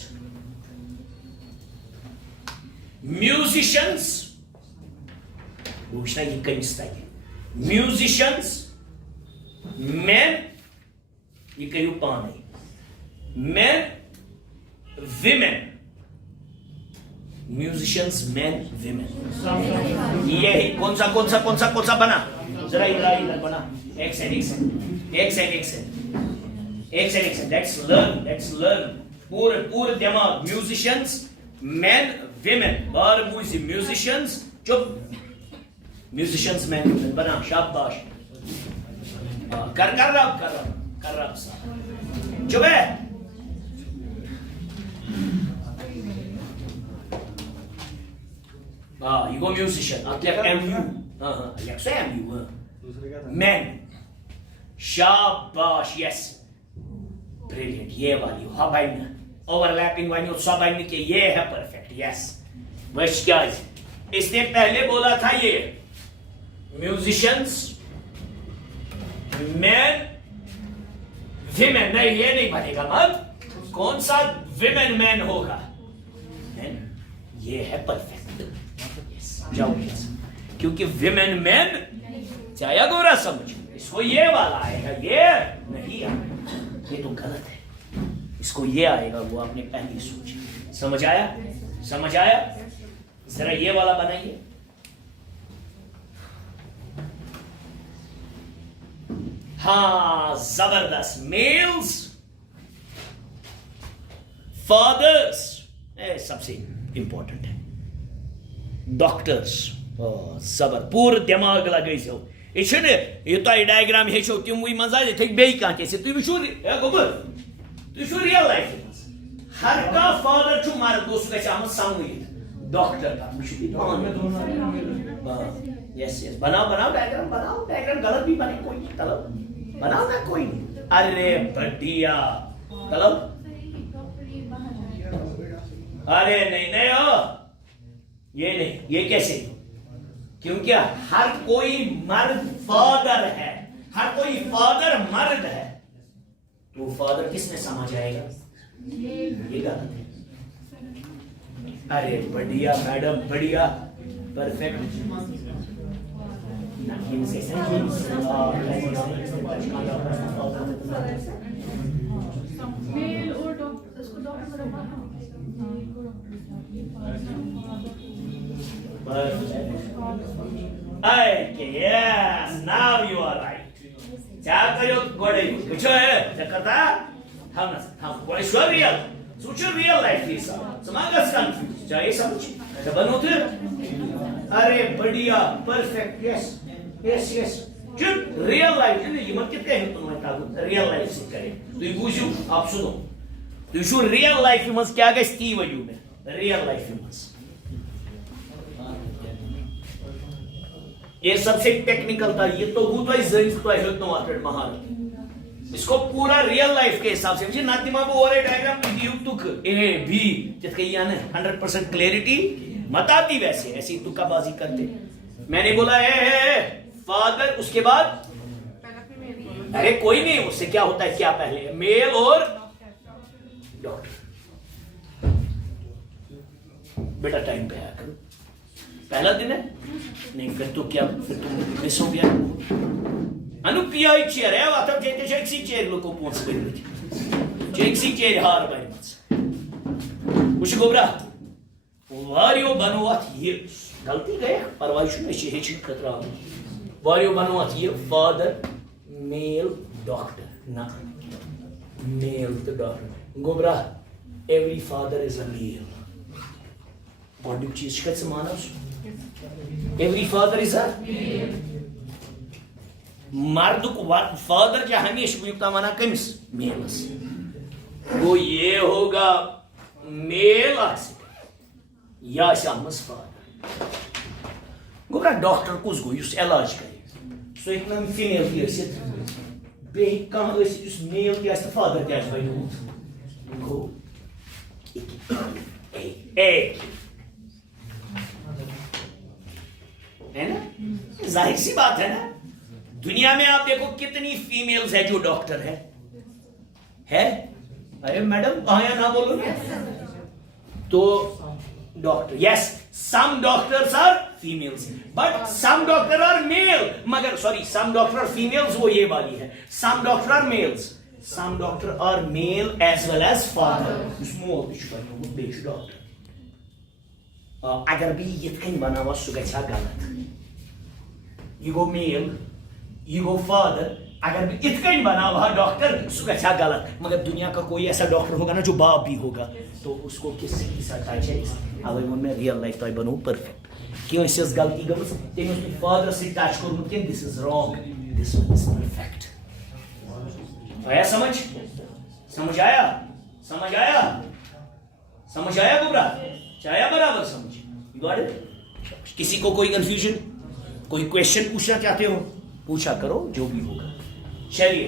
musicians. पूछना ये कहीं म्यूजिशियंस मैन, ये कहीं पान नहीं, man women. Musicians man women, ये कौन सा बना? जरा इधर बना। एक सेकंड। लेट्स लर्न पूरे दिमाग। म्यूजिशियंस मैन विमेन, और म्यूजिशियंस चुप, म्यूजिशियंस मैन विमेन बना। शाबाश, कर रहा चुप है। You go musician. MU. MU. Men. शाबाश, यस, ब्रिलियंट। ये वाली हवाइन ओवरलैपिंग वाली सब के ये है परफेक्ट। यस, बस क्या इसने पहले बोला था ये म्यूजिशियंस मैन विमेन, नहीं ये नहीं बनेगा। मत कौन सा विमेन मैन होगा? ये है परफेक्ट। जाओ, क्योंकि विमेन मैन चाहे गोरा समझ, इसको ये वाला आएगा, ये नहीं आएगा, ये तो गलत है। इसको ये आएगा, वो आपने पहले सोची। समझ आया? समझ आया? जरा ये वाला बनाइए। हाँ, जबरदस्त। मेल्स, फादर्स सबसे इंपॉर्टेंट है, डॉक्टर्स जबर पूरे दिमाग लगे ये तुम डायग्राम हेचो तम मजा थे बे कह तुम गोबर तुम रियल लाइफ हर कह फादर मर्द सह समझ डॉक्टर यस यस बनाओ बनाओ डायग्राम गलत भी बने कोई नहीं तलब बनाओ ना कोई नहीं। अरे बढ़िया तलब अरे नहीं नहीं हो ये नहीं ये कैसे क्योंकि हर कोई मर्द फादर है हर कोई फादर मर्द है तो फादर किसमें समझ आएगा ये गलत है। अरे बढ़िया मैडम बढ़िया परफेक्ट मेल और डॉक्टर उसको doctor Yes, now you are right. क्या करो गोड़े कुछ है क्या करता हम गोड़े शो रियल सोचो रियल लाइफ की समागस कंफ्यूज चाहिए समझ क्या बनो थे अरे बढ़िया परफेक्ट यस यस यस चुप रियल लाइफ ने ये मत कितने हैं तुम बता रियल लाइफ से करें तो ये पूछो आप सुनो तो शो रियल लाइफ में क्या गए स्टी वजू में रियल लाइफ में ये सबसे टेक्निकल था ये तो वो तो महारत इसको पूरा रियल लाइफ के हिसाब से मुझे नातिमा को और डायग्राम दी तुक ए बी जिसके यानी 100% क्लैरिटी मत आती वैसे ऐसी तुक्काबाजी करते मैंने बोला है फादर उसके बाद अरे कोई नहीं उससे क्या होता है क्या पहले मेल और डॉक्टर बेटा टाइम पे आया करो पहला दिन है नहीं फिर तो क्या फिर तो मिस हो गया अनु पिया चेयर है वाता जेते जेक्सी चेयर लोको पोंस कर जेक्सी चेयर हार बाय मत उस गोबरा वारियो बनवात ये गलती गया परवाह में हेच खतरा वारियो बनवात ये फादर मेल डॉक्टर ना मेल तो डॉक्टर गोबरा every father is a male body चीज का मानव एवरी फादर इज अ मर्द को फादर क्या हमेशा युक्ता माना कमिस मेलस वो ये होगा मेल या शामस फादर गोबरा डॉक्टर कुछ गो युस इलाज करे सो एक नाम फीमेल की हसीयत बे कहां उस मेल की आस्त फादर क्या है भाई गो एक है ना जाहिर सी बात है ना दुनिया में आप देखो कितनी फीमेल्स है जो डॉक्टर है अरे मैडम कहां ना बोलो तो doctor yes some doctors are females but some doctor are male मगर sorry some doctor are females वो ये वाली है some doctor are males some doctor are male as well as father small बेच डॉक्टर अगर भी यथकन बनावा सु गछा गलत you go male you go father अगर भी यथकन बनावा डॉक्टर सु गछा गलत मगर दुनिया का कोई ऐसा डॉक्टर होगा ना जो बाप भी होगा तो उसको किसी के साथ टच है अवे में रियल लाइफ तो बनो परफेक्ट क्यों इस गलती गमस तेन उस फादर से टच करूं कि this is wrong this one is perfect आया समझ समझ आया समझ आया समझ आया गोबरा चाया बराबर समझ यू गॉट इट किसी को कोई कंफ्यूजन कोई क्वेश्चन पूछना चाहते हो पूछा करो जो भी होगा चलिए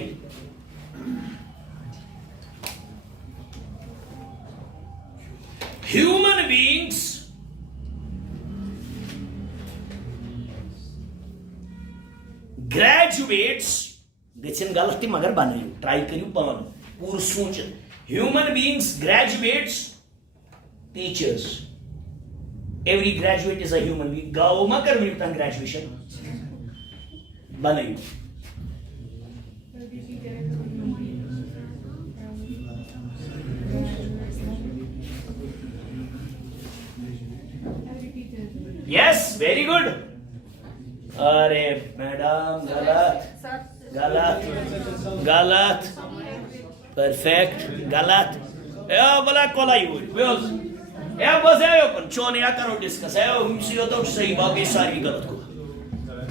ह्यूमन बीइंग्स ग्रेजुएट्स गछन गलती मगर बनायो ट्राई करियो पान पूर सोच human beings graduates teachers every graduate is a human being गाओ मा कर मिलता ग्रेजुएशन बनाइयो यस वेरी गुड. अरे मैडम गलत गलत गलत परफेक्ट गलत. बोला कोला बस है चोन या करो डिस्कस है तो सही बाकी सारी गलत को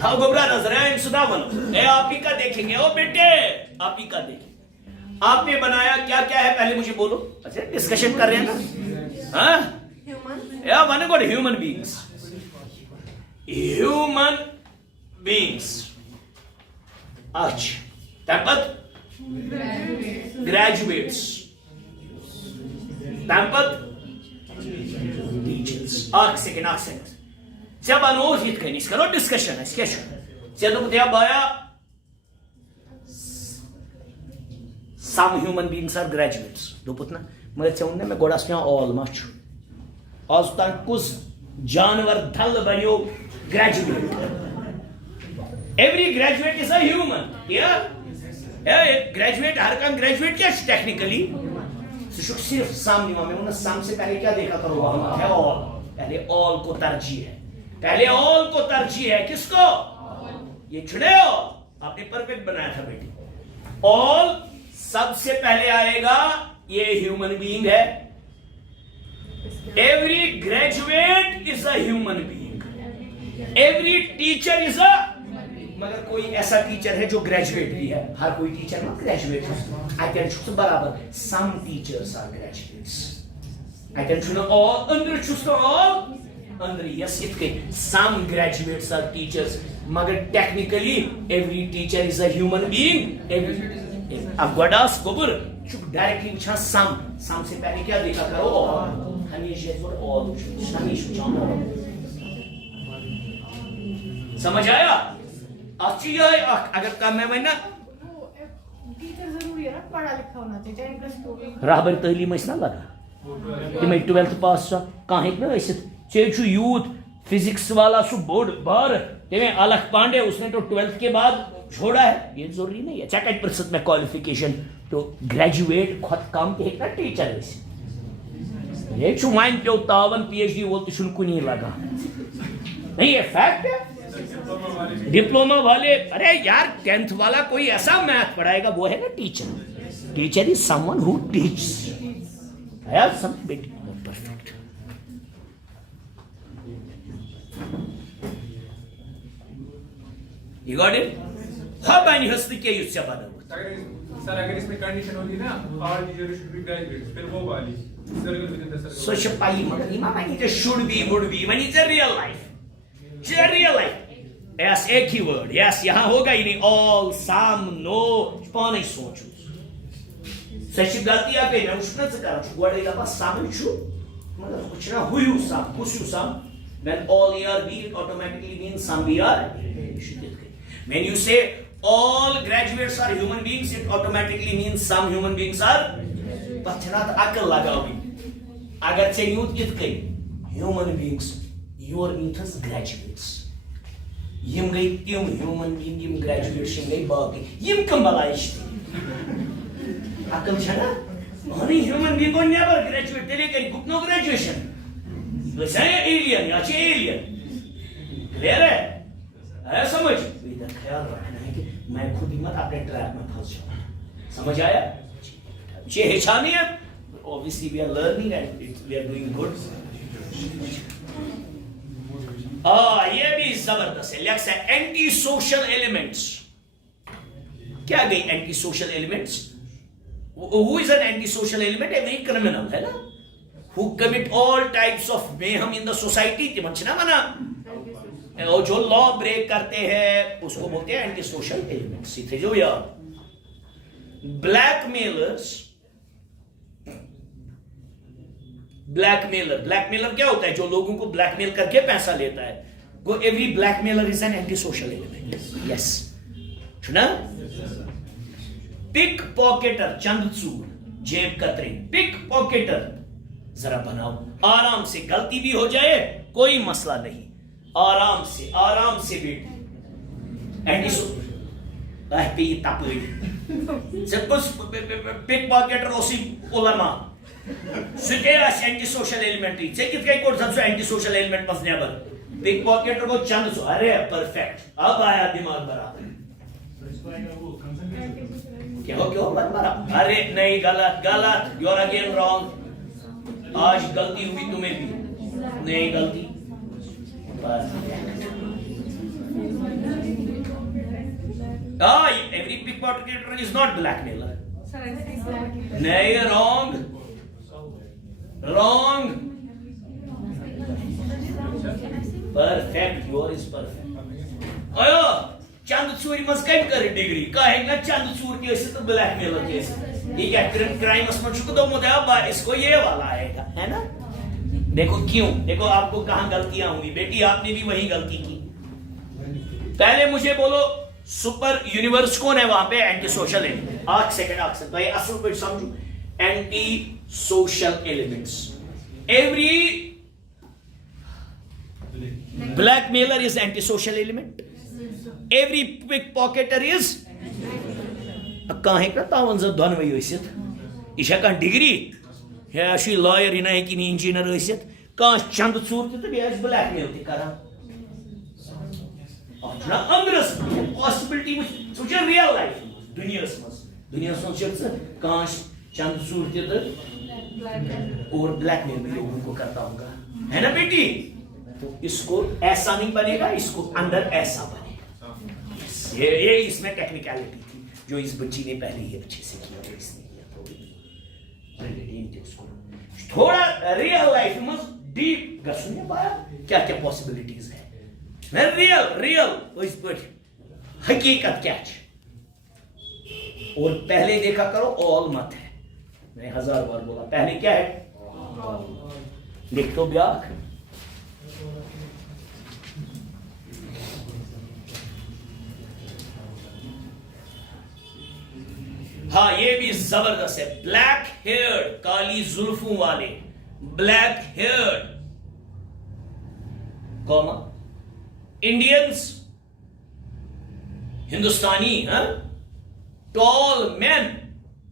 हाँ घबरा नजर है सुना बनो ए आप ही का देखेंगे ओ बेटे आप ही का देखेंगे. आपने बनाया क्या क्या है पहले मुझे बोलो. अच्छा डिस्कशन कर रहे हैं ना. हाँ या one got human beings. Human beings अच्छा तपत ग्रेजुएट्स तपत टीचर्स. आख सेकंड जब अनोज हित कहीं करो डिस्कशन है क्या चलो मुझे बाया some human beings are graduates दोपत ना मगर चौने में गोड़ा से all मच आज तक कुछ जानवर धल बनियो graduate. every graduate is a human yeah graduate हर काम graduate क्या technically सिर्फ सम नहीं मैं उन्हें सम से पहले क्या देखा करो वहां है all पहले all को तरजीह है. पहले ऑल को तरजीह है किसको ये छुड़े हो आपने परफेक्ट बनाया था बेटी. ऑल सबसे पहले आएगा ये ह्यूमन बीइंग है. Every graduate is a human being. Every teacher is a मगर कोई ऐसा टीचर है जो ग्रेजुएट भी है. हर कोई टीचर ना ग्रेजुएट है. आई कैन चूज बराबर some teachers are graduates. I can choose all under choose all under yes it can some graduates are teachers magar technically every teacher is a human being. अब गडास गोबर चुप directly पूछा सम से पहले क्या देखा करो हमेशा और हमेशा जानो. समझ आया अच्छी है अगर काम में ना टीचर जरूरी है ना पढ़ा लिखा होना चाहिए चाहे इंटरेस्ट हो. राहबर तहलीम ना लगा कि मैं 12th पास कहाँ एक ना ऐसे चेचू यूथ फिजिक्स वाला सु बोर्ड बार तेमें अलख पांडे उसने तो 12th के बाद छोड़ा है. ये जरूरी नहीं है 40% में क्वालिफिकेशन तो ग्रेजुएट खुद काम के एक ना टीचर है ये छु वाइन पे तावन पीएचडी वो तो शुल्क नहीं लगा नहीं ये फैक्ट है. डिप्लोमा वाले अरे यार 10th वाला कोई ऐसा मैथ पढ़ाएगा वो है ना teacher. Teacher is someone who teaches यार सम बेटी परफेक्ट. You got it? हाँ बानी हस्ती क्या युद्ध से बना सर अगर इसमें कंडीशन होगी ना all teachers should be graduates फिर वो वाली circle within the circle. So शपाई मगर इमा बानी जो should be would be बानी it's a real life. It's a real life. Yes एक ही word. Yes यहाँ होगा ही नहीं all some no पाने ही सोचो. सच्ची गलती आप है ना उसने से करा चुका है इधर बस सामने चु मतलब कुछ ना हुई उसम कुछ उसम when all are be it automatically means some be are. When you say all graduates are human beings, it automatically means some human beings are. पछना तो अकल लगाओगी. अगर से यूथ कित गई human beings, your methods graduates. यम गई तीम human being यम graduates यम गई बाकी यम कम बलाइश. अकल छना? only human being को never graduate तेरे कहीं book no graduation. वैसे alien या चे alien. Clear है? है समझ? ख्याल रखना है कि मैं खुद ही मत अपने ट्रैप में फंस जाऊं. समझ आया? ये हिचा नहीं है. Obviously we are learning and we are doing good. ये भी जबरदस्त है. लेक्स है एंटी सोशल एलिमेंट्स. क्या गई anti social elements? Who is an anti social element? Every criminal है ना? Who commit all types of mayhem in the society. तिमंचना मना. और जो लॉ ब्रेक करते हैं उसको बोलते हैं एंटी सोशल एलिमेंट्स. सीधे जो यार ब्लैकमेलर क्या होता है? जो लोगों को ब्लैकमेल करके पैसा लेता है. वो every blackmailer is an anti social element. Yes सुना. पिक पॉकेटर चंदचूर जेब कतरे. पिक पॉकेटर जरा बनाओ आराम से. गलती भी हो जाए कोई मसला नहीं. आराम से बेटी एंटी पे तपड़ी सब पिक पॉकेटर ओसी उलमा सुके एंटी सोशल एलिमेंट से कित कोड सबसे एंटी सोशल एलिमेंट मस नेबर पिक पॉकेटर को चंद सौ, अरे परफेक्ट, अब आया दिमाग बराबर। क्यों बराबर? अरे नहीं, गलत गलत, यू आर अगेन रॉन्ग। आज गलती हुई तुम्हें भी, नहीं गलती। Every pick पॉकेटर is not blackmailer. नहीं, wrong wrong, perfect, your is perfect. अयो चंद चूर मज कम कर डिग्री कह ना चंद चूर के तो ब्लैकमेलर के, ये क्या क्राइमस में छुक दो मुझे इसको ये वाला आएगा, है ना? देखो क्यों, देखो आपको कहां गलतियां हुई बेटी, आपने भी वही गलती की। पहले मुझे बोलो सुपर यूनिवर्स कौन है वहां पे? Anti social element. 8 सेकंड भाई असल पे समझो, anti social elements. Every blackmailer is anti social element, every pick पॉकेटर is कह तावन दोनवे यह डिग्री है लॉयर यह कि इंजीनियर कह चंद चूर तो ब्लैकमेल तक अंदरस पॉसिबिलिटी रियल लाइफ दुनिया कह चंद चूर और ब्लैकमेल भी लोगों को करता होगा, है ना बेटी? तो इसको ऐसा नहीं बनेगा, इसको अंदर ऐसा बनेगा। ये इसमें टेक्निकलिटी थी जो इस बच्ची ने पहले ही अच्छे से किया, तो इसने किया थोड़ा रियल लाइफ में डीप गसने पाया क्या क्या पॉसिबिलिटीज है, रियल हकीकत क्या है। और पहले देखा करो ऑल मत है, मैंने 1000 बार बोला, पहले क्या है? लिख तो ब्याख। हाँ ये भी जबरदस्त है, ब्लैक हेयर, काली जुल्फों वाले, ब्लैक हेयर कॉमा इंडियंस, हिंदुस्तानी, टॉल मैन।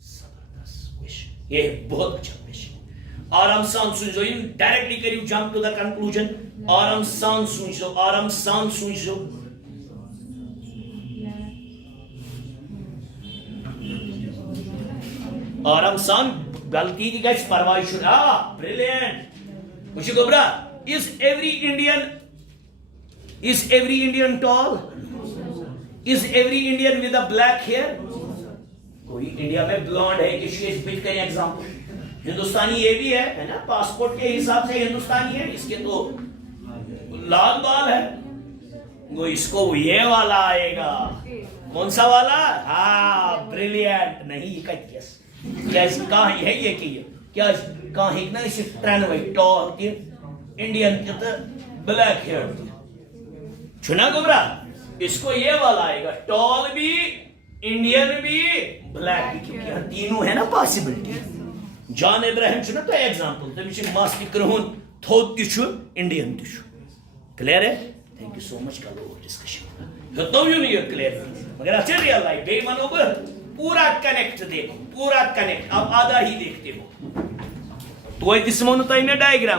जबरदस्त विषय, ये बहुत अच्छा विषय। आराम सान सुनजो, डायरेक्टली करियो जंप टू द कंक्लूजन, आराम सान सुनजो, आराम सान सुनजो। आराम सान गलती की गैस परवाह शुदा, ब्रिलियंट। मुझे गोबरा, is every Indian tall? Is every Indian with a black hair? कोई इंडिया में ब्लॉन्ड है कि एग्जाम्पल। हिंदुस्तानी ये भी है ना, पासपोर्ट के हिसाब से हिंदुस्तानी है, इसके तो लाल बाल है, वो इसको ये वाला आएगा। कौन सा वाला? हाँ ब्रिलियंट। नहीं क्या है ये कि क्या कहीं ना इसे ट्रेन टॉल के इंडियन के तो ब्लैक हेयर चुना गोबरा, इसको ये वाला आएगा, टॉल भी, इंडियन भी, ब्लैक भी, क्योंकि यहाँ तीनों है ना पॉसिबिलिटी। जॉन इब्राहिम चुना तो एग्जांपल, तमिस मस्त करहुन थोद तिशु इंडियन तिशु। क्लियर है? Thank you so much. करो डिस्कशन तो ये क्लियर, मगर अच्छा रियल लाइफ बे मनो पूरा कनेक्ट देखो, पूरा कनेक्ट। अब आधा ही देखते हो तो दिस डायग्राम